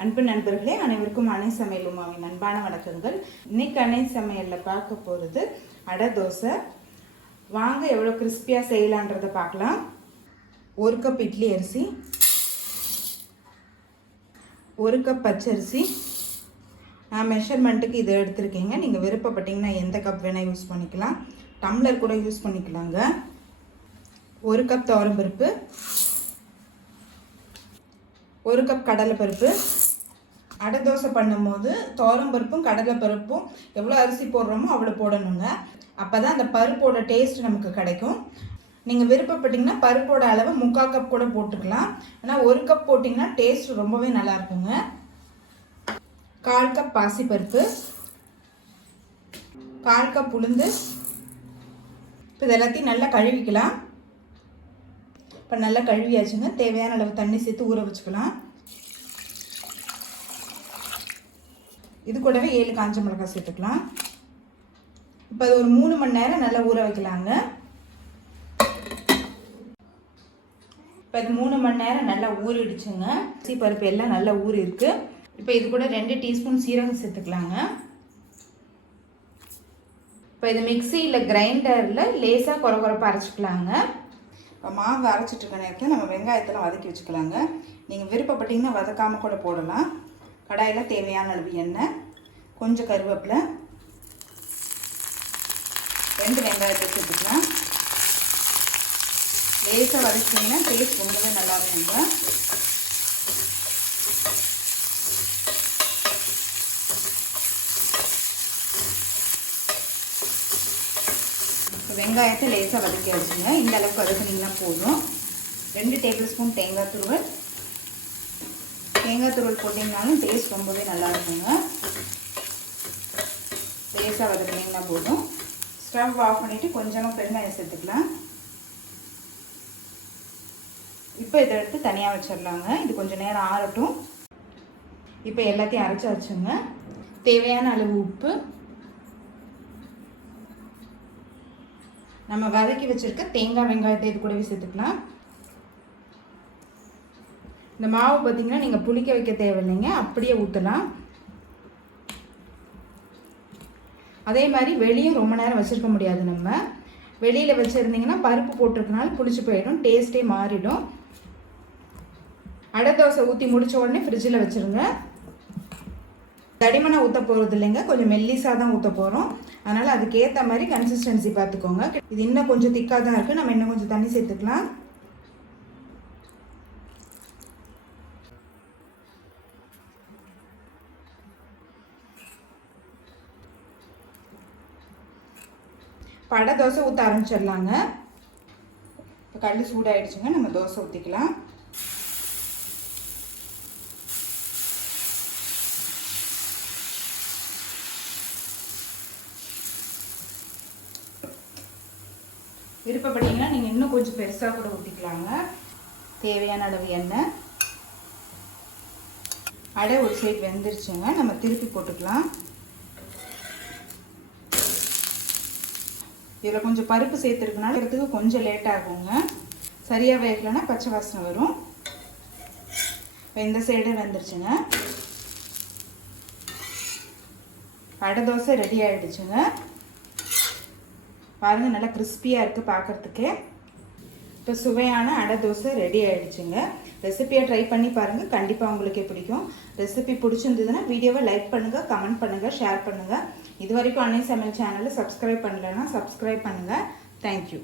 அன்பு நண்பர்களே, அனைவருக்கும் அணை சமையல் உமாவின் அன்பான வணக்கங்கள். இன்னைக்கு அணை சமையலில் பார்க்க போகிறது அடை தோசை. வாங்க எவ்வளோ கிறிஸ்பியாக செய்யலான்றதை பார்க்கலாம். 1 கப் இட்லி அரிசி, 1 கப் பச்சரிசி. நான் மெஷர்மெண்ட்டுக்கு இதை எடுத்துருக்கேங்க. நீங்கள் விருப்பப்பட்டீங்கன்னா எந்த கப் வேணால் யூஸ் பண்ணிக்கலாம். டம்ளர் கூட யூஸ் பண்ணிக்கலாங்க. 1 கப் துவரம்பருப்பு, 1 கப் கடலைப்பருப்பு. அடை தோசை பண்ணும்போது துவரம்பருப்பும் கடலைப்பருப்பும் எவ்வளோ அரிசி போடுறோமோ அவ்வளோ போடணுங்க. அப்போ தான் அந்த பருப்போட டேஸ்ட் நமக்கு கிடைக்கும். நீங்கள் விருப்பப்பட்டீங்கன்னா பருப்போட அளவு 3/4 கப் கூட போட்டுக்கலாம். ஆனால் 1 கப் போட்டிங்கன்னா டேஸ்ட் ரொம்பவே நல்லா இருக்குங்க. 1/4 கப் பாசிப்பருப்பு, 1/4 கப் உளுந்து. இப்போ இது எல்லாத்தையும் நல்லா கழுவிக்கலாம். இப்போ நல்லா கழுவியாச்சுங்க. தேவையான அளவு தண்ணி சேர்த்து ஊற வச்சுக்கலாம். இது கூடவே 7 காஞ்ச மிளகாய் சேர்த்துக்கலாம். இப்போ அது ஒரு 3 மணி நேரம் நல்லா ஊற வைக்கலாங்க. இப்போ அது 3 மணி நேரம் நல்லா ஊறிடுச்சுங்க. அரிசி பருப்பு எல்லாம் நல்லா ஊறி இருக்கு. இப்போ இது கூட 2 டீஸ்பூன் சீரகம் சேர்த்துக்கலாங்க. இப்போ இது மிக்சியில் கிரைண்டரில் லேசாக குறப்பாக அரைச்சிக்கலாங்க. இப்போ மாவு அரைச்சிட்டு இருக்க நேரத்தில் நம்ம வெங்காயத்தெல்லாம் வதக்கி வச்சுக்கலாங்க. நீங்கள் விருப்பப்பட்டீங்கன்னா வதக்காமல் கூட போடலாம். கடாயில் தேவையான அளவு எண்ணெய், கொஞ்சம் கருவேப்பிலை, 2 வெங்காயத்தை சேர்த்துக்கலாம். லேசாக வதக்கிங்கன்னா டேஸ்ட் ரொம்பவே நல்லா இருக்குங்க. வெங்காயத்தை லேசாக வதக்கி வச்சுங்க. இந்த அளவுக்கு வதக்குனீங்கன்னா போதும். 2 டேபிள் ஸ்பூன் தேங்காய் துருவல். தேங்காய் துருவல் போட்டிங்கனாலும் டேஸ்ட் ரொம்பவே நல்லா இருக்குங்க. லேசாக வதக்குனீங்கன்னா போதும். ஸ்டவ் ஆஃப் பண்ணிவிட்டு கொஞ்சமாக பெருங்காயம் சேர்த்துக்கலாம். இப்போ இதை எடுத்து தனியாக வச்சிடலாங்க. இது கொஞ்சம் நேரம் ஆறட்டும். இப்போ எல்லாத்தையும் அரைச்சி வச்சுங்க. தேவையான அளவு உப்பு, நம்ம வதக்கி வச்சுருக்க தேங்காய் வெங்காயத்தை இது கூடவே சேர்த்துக்கலாம். இந்த மாவு பார்த்திங்கன்னா நீங்கள் புளிக்க வைக்க தேவையில்லைங்க, அப்படியே ஊற்றலாம். அதே மாதிரி வெளியும் ரொம்ப நேரம் வச்சுருக்க முடியாது. நம்ம வெளியில் வச்சுருந்தீங்கன்னா பருப்பு போட்டிருக்கனால புளிச்சு போயிடும், டேஸ்ட்டே மாறிடும். அடை தோசை ஊற்றி முடித்த உடனே ஃப்ரிட்ஜில் வச்சுருங்க. தடிமனாக ஊற்ற போகிறது இல்லைங்க, கொஞ்சம் மெல்லிஸாக தான் ஊற்ற போகிறோம். அதனால் அதுக்கேற்ற மாதிரி கன்சிஸ்டன்சி பார்த்துக்கோங்க. இது இன்னும் கொஞ்சம் திக்காக தான் இருக்குது. நம்ம இன்னும் கொஞ்சம் தண்ணி சேர்த்துக்கலாம். அடை தோசை ஊற்ற ஆரம்பிச்சிடலாங்க. இப்போ கல் சூடாகிடுச்சுங்க. நம்ம தோசை ஊற்றிக்கலாம். விருப்பப்பட்டீங்கன்னா நீங்கள் இன்னும் கொஞ்சம் பெருசாக கூட ஊற்றிக்கலாங்க. தேவையான அளவு எண்ணெய். அடை ஒரு சைடு வெந்துருச்சுங்க. நம்ம திருப்பி போட்டுக்கலாம். இதில் கொஞ்சம் பருப்பு சேர்த்துருக்கனால இதுக்கு கொஞ்சம் லேட் ஆகுங்க. சரியாக வேகலைன்னா பச்சை வாசனை வரும். இப்போ இந்த சைடு வெந்துருச்சுங்க. அடை தோசை ரெடி ஆகிடுச்சுங்க. பாருங்கள், நல்லா கிறிஸ்பியாக இருக்குது பார்க்குறதுக்கே. இப்போ சுவையான அடை தோசை ரெடி ஆகிடுச்சுங்க. ரெசிபியை ட்ரை பண்ணி பாருங்கள், கண்டிப்பாக உங்களுக்கே பிடிக்கும். ரெசிபி பிடிச்சிருந்ததுன்னா வீடியோவை லைக் பண்ணுங்கள், கமெண்ட் பண்ணுங்கள், ஷேர் பண்ணுங்கள். இது வரைக்கும் அன்னை சமையல் சேனலை சப்ஸ்கிரைப் பண்ணலைன்னா சப்ஸ்கிரைப் பண்ணுங்கள். தேங்க்யூ.